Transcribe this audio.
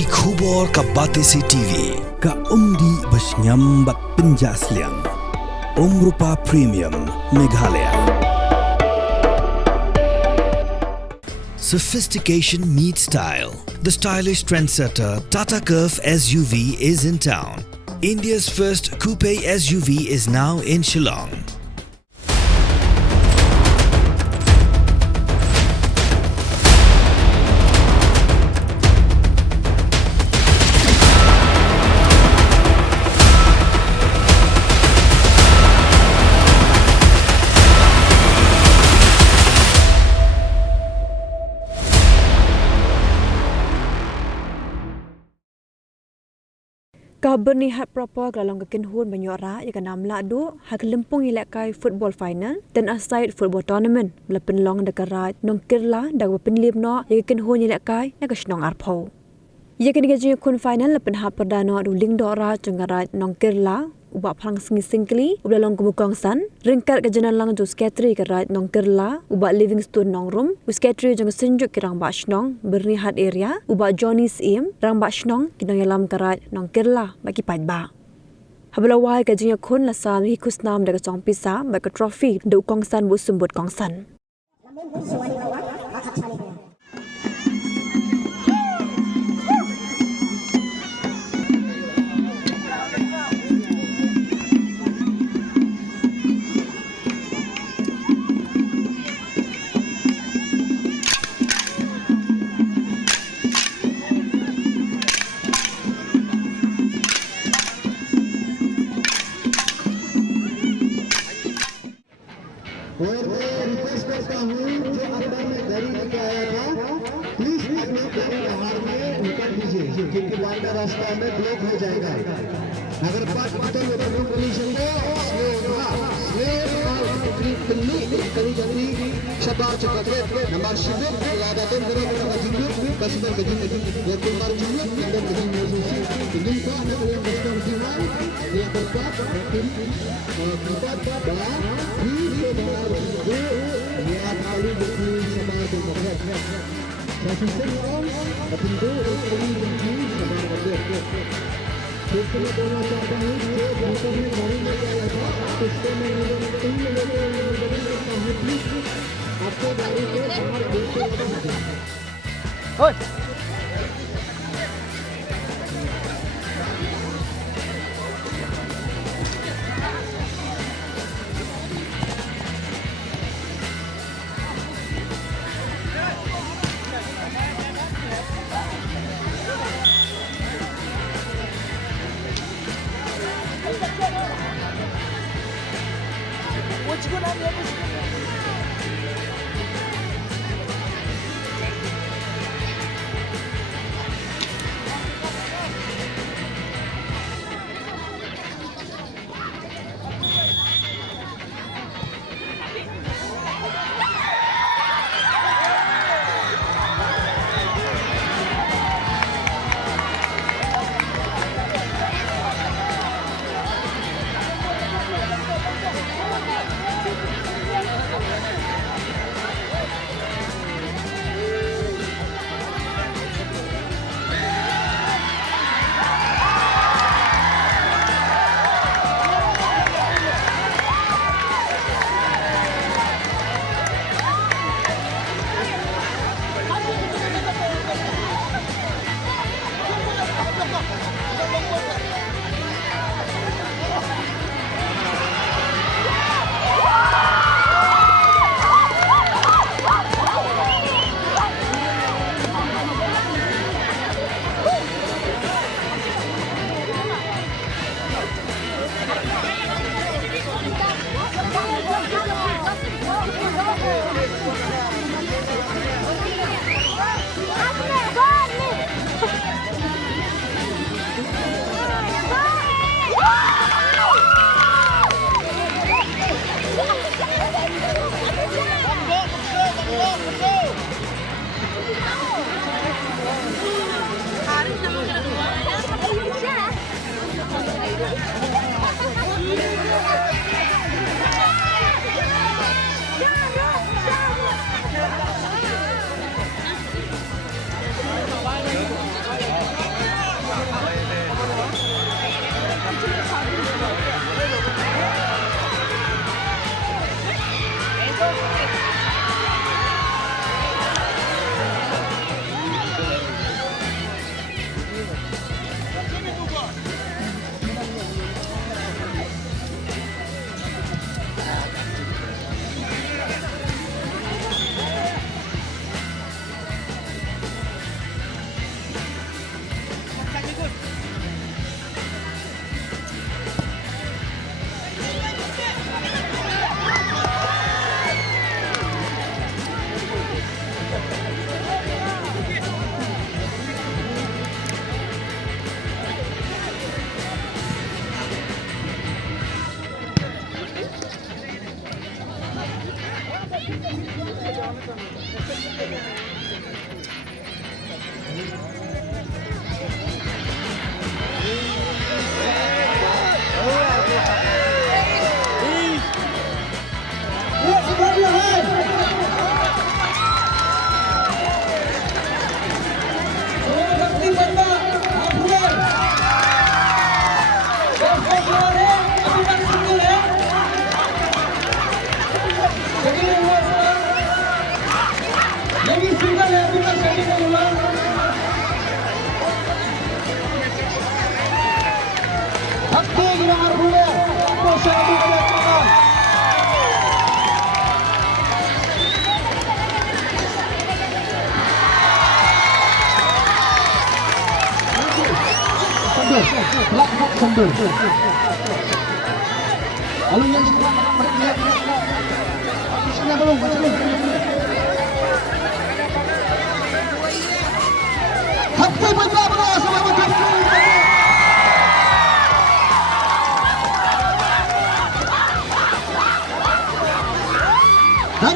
Ki khubor ka batesi TV. Ka umdi basnyambak penjaslian. Rupa Premium Meghalaya. Sophistication meets style. The stylish trendsetter Tata Curve SUV is in town. India's first coupe SUV is now in Shillong. Ka Byrnihat proper galang kekenhun banyora yang kenam Lahduh hak lempung ilakai football final dan aside football tournament melapen long dekat Nongkyrla dak penlip no yang kekenhun ilakai nak snong arpo. Ia kena gaji kun final lepen hak perdana ruling dora cengarat Nongkyrla ubak perang singkli ubak long kumukong san ringkat kejenan lang jo skatri kerat Nongkyrla ubak Livingstone nongrum skatri jeng senjuk kirang bak snong Byrnihat area ubak Johnny's im rang bak snong kinong yalam kerat Nongkyrla bagi padba. Hablawai gajinya kun lasam hikus nam daga song pisa bak trofi de ukong san bu sumbut kong san. और मैं रिक्वेस्ट करता हूँ जो अंदर में गाड़ी लेके आया था प्लीज अपनी गाड़ी बाहर में निकाल दीजिए क्योंकि बाहर का रास्ता में ब्लॉक हो जाएगा अगर पार्ट पीटर में प्रॉब्लम कंडीशन को करी जल्दी शबार चकते नंबर शिबिर लादातन गरो गजिंदु कस्बर गजिंदु गोकुल मार जिंदु अंदर गजिंदु दिन को अंदर बस्तर जीवन ये बरकत किताब का बड़ा ही से बड़ा जो ये आली बिल्कुल समाज के मुखर शासन और अपनी दो करी बिल्कुल समाज के इसको मैं बोलना चाहता हूँ जो भूतों में गाड़ी लेके आया था उसको मैं तीन लोगों करता हूँ प्लीज आपको गाड़ी के बाहर बिल्कुल Sambil pelak sambil. Lalu yang sebelah sini belum macam Happy bergabung sama betul. Dan